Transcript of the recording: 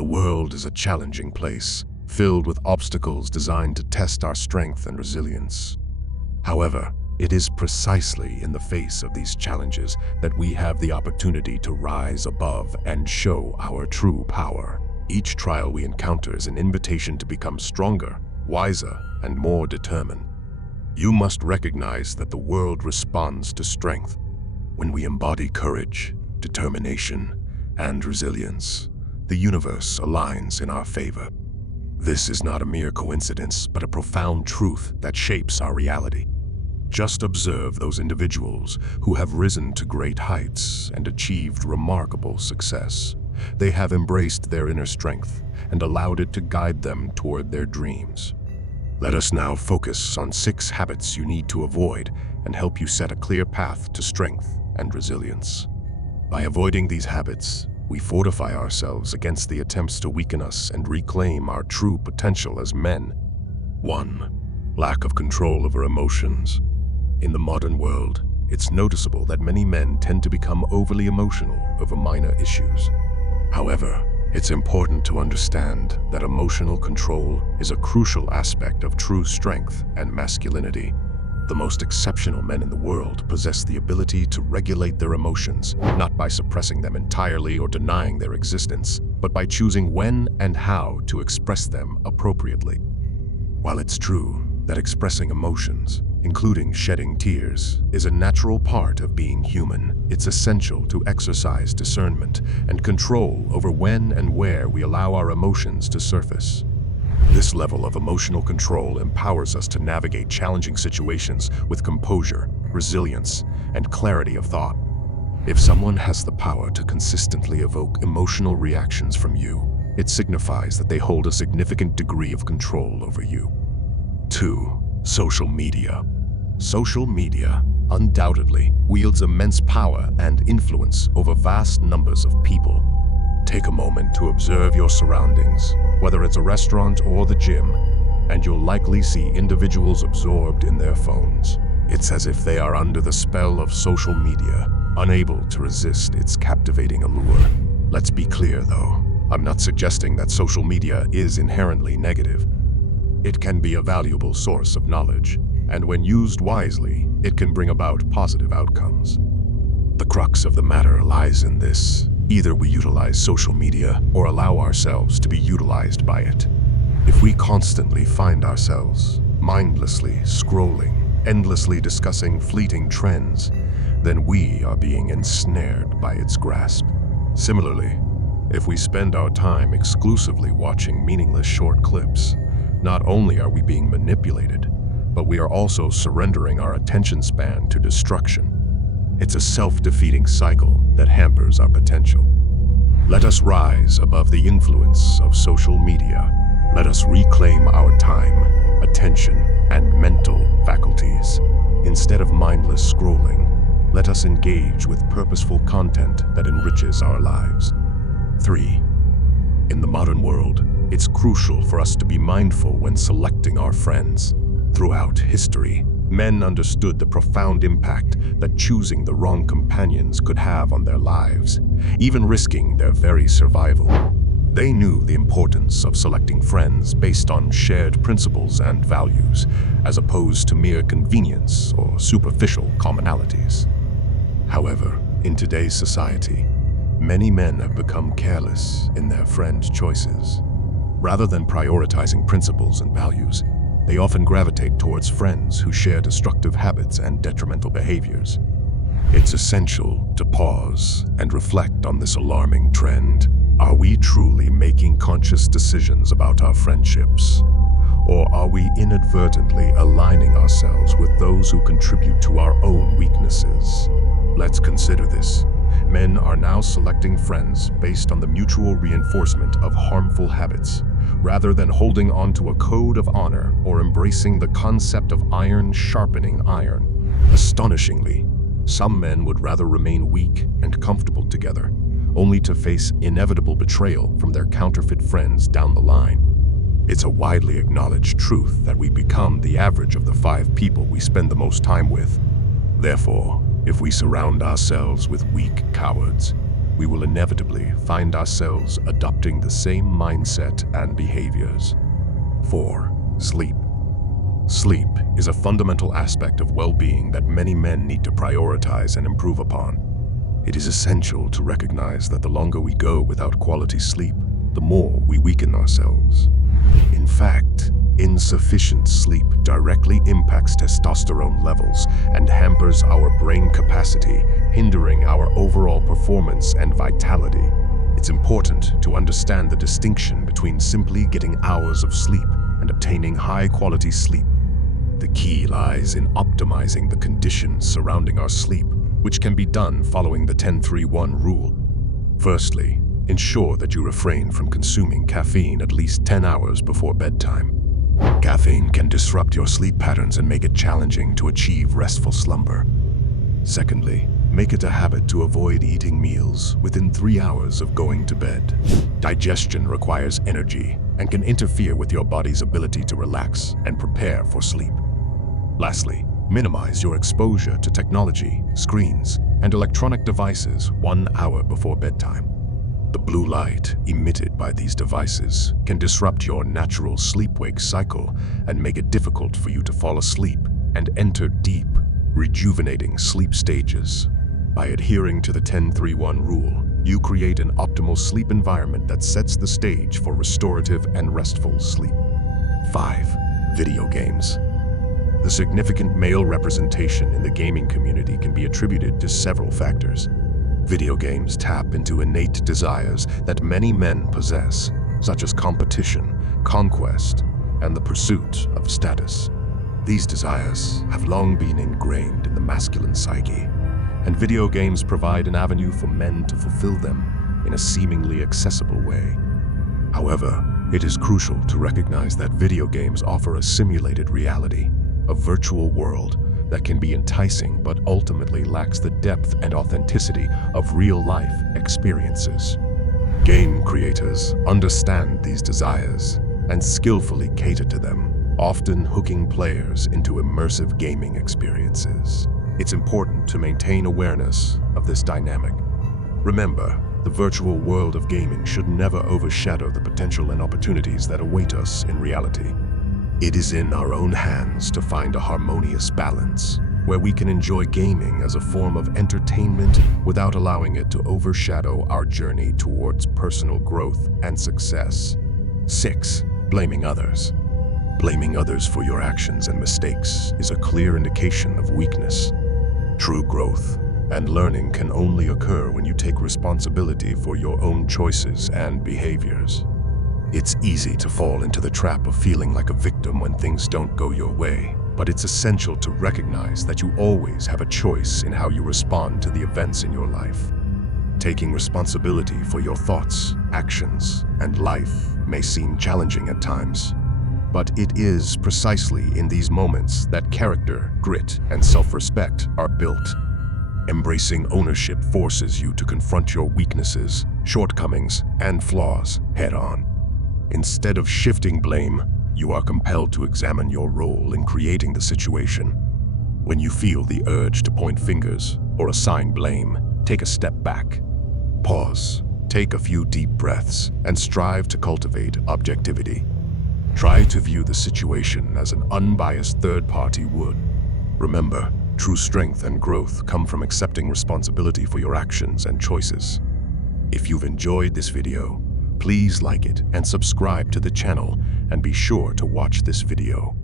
The world is a challenging place, filled with obstacles designed to test our strength and resilience. However, it is precisely in the face of these challenges that we have the opportunity to rise above and show our true power. Each trial we encounter is an invitation to become stronger, wiser, and more determined. You must recognize that the world responds to strength. When we embody courage, determination, and resilience, the universe aligns in our favor. This is not a mere coincidence, but a profound truth that shapes our reality. Just observe those individuals who have risen to great heights and achieved remarkable success. They have embraced their inner strength and allowed it to guide them toward their dreams. Let us now focus on 6 habits you need to avoid and help you set a clear path to strength and resilience. By avoiding these habits, we fortify ourselves against the attempts to weaken us and reclaim our true potential as men. 1. Lack of control over emotions. In the modern world, it's noticeable that many men tend to become overly emotional over minor issues. However, it's important to understand that emotional control is a crucial aspect of true strength and masculinity. The most exceptional men in the world possess the ability to regulate their emotions, not by suppressing them entirely or denying their existence, but by choosing when and how to express them appropriately. While it's true that expressing emotions, including shedding tears, is a natural part of being human, it's essential to exercise discernment and control over when and where we allow our emotions to surface. This level of emotional control empowers us to navigate challenging situations with composure, resilience, and clarity of thought. If someone has the power to consistently evoke emotional reactions from you, it signifies that they hold a significant degree of control over you. 2. Social media. Social media undoubtedly wields immense power and influence over vast numbers of people. Take a moment to observe your surroundings, whether it's a restaurant or the gym, and you'll likely see individuals absorbed in their phones. It's as if they are under the spell of social media, unable to resist its captivating allure. Let's be clear, though. I'm not suggesting that social media is inherently negative. It can be a valuable source of knowledge, and when used wisely, it can bring about positive outcomes. The crux of the matter lies in this. Either we utilize social media or allow ourselves to be utilized by it. If we constantly find ourselves mindlessly scrolling, endlessly discussing fleeting trends, then we are being ensnared by its grasp. Similarly, if we spend our time exclusively watching meaningless short clips, not only are we being manipulated, but we are also surrendering our attention span to destruction. It's a self-defeating cycle that hampers our potential. Let us rise above the influence of social media. Let us reclaim our time, attention, and mental faculties. Instead of mindless scrolling, let us engage with purposeful content that enriches our lives. 3. In the modern world, it's crucial for us to be mindful when selecting our friends. Throughout history, men understood the profound impact that choosing the wrong companions could have on their lives, even risking their very survival. They knew the importance of selecting friends based on shared principles and values, as opposed to mere convenience or superficial commonalities. However, in today's society, many men have become careless in their friend choices. Rather than prioritizing principles and values, they often gravitate towards friends who share destructive habits and detrimental behaviors. It's essential to pause and reflect on this alarming trend. Are we truly making conscious decisions about our friendships? Or are we inadvertently aligning ourselves with those who contribute to our own weaknesses? Let's consider this. Men are now selecting friends based on the mutual reinforcement of harmful habits, rather than holding on to a code of honor or embracing the concept of iron sharpening iron. Astonishingly, some men would rather remain weak and comfortable together, only to face inevitable betrayal from their counterfeit friends down the line. It's a widely acknowledged truth that we become the average of the 5 people we spend the most time with. Therefore, if we surround ourselves with weak cowards, we will inevitably find ourselves adopting the same mindset and behaviors. 4. Sleep. Sleep is a fundamental aspect of well-being that many men need to prioritize and improve upon. It is essential to recognize that the longer we go without quality sleep, the more we weaken ourselves. In fact, insufficient sleep directly impacts testosterone levels and hampers our brain capacity, hindering our overall performance and vitality. It's important to understand the distinction between simply getting hours of sleep and obtaining high-quality sleep. The key lies in optimizing the conditions surrounding our sleep, which can be done following the 10-3-1 rule. Firstly, ensure that you refrain from consuming caffeine at least 10 hours before bedtime. Caffeine can disrupt your sleep patterns and make it challenging to achieve restful slumber. Secondly, make it a habit to avoid eating meals within 3 hours of going to bed. Digestion requires energy and can interfere with your body's ability to relax and prepare for sleep. Lastly, minimize your exposure to technology, screens, and electronic devices 1 hour before bedtime. The blue light emitted by these devices can disrupt your natural sleep-wake cycle and make it difficult for you to fall asleep and enter deep, rejuvenating sleep stages. By adhering to the 10-3-1 rule, you create an optimal sleep environment that sets the stage for restorative and restful sleep. 5. Video games. The significant male representation in the gaming community can be attributed to several factors. Video games tap into innate desires that many men possess, such as competition, conquest, and the pursuit of status. These desires have long been ingrained in the masculine psyche, and video games provide an avenue for men to fulfill them in a seemingly accessible way. However, it is crucial to recognize that video games offer a simulated reality, a virtual world that can be enticing but ultimately lacks the depth and authenticity of real-life experiences. Game creators understand these desires and skillfully cater to them, often hooking players into immersive gaming experiences. It's important to maintain awareness of this dynamic. Remember, the virtual world of gaming should never overshadow the potential and opportunities that await us in reality. It is in our own hands to find a harmonious balance, where we can enjoy gaming as a form of entertainment without allowing it to overshadow our journey towards personal growth and success. 6. Blaming others. Blaming others for your actions and mistakes is a clear indication of weakness. True growth and learning can only occur when you take responsibility for your own choices and behaviors. It's easy to fall into the trap of feeling like a victim when things don't go your way, but it's essential to recognize that you always have a choice in how you respond to the events in your life. Taking responsibility for your thoughts, actions, and life may seem challenging at times, but it is precisely in these moments that character, grit, and self-respect are built. Embracing ownership forces you to confront your weaknesses, shortcomings, and flaws head-on. Instead of shifting blame, you are compelled to examine your role in creating the situation. When you feel the urge to point fingers or assign blame, take a step back. Pause, take a few deep breaths, and strive to cultivate objectivity. Try to view the situation as an unbiased third party would. Remember, true strength and growth come from accepting responsibility for your actions and choices. If you've enjoyed this video, please like it and subscribe to the channel, and be sure to watch this video.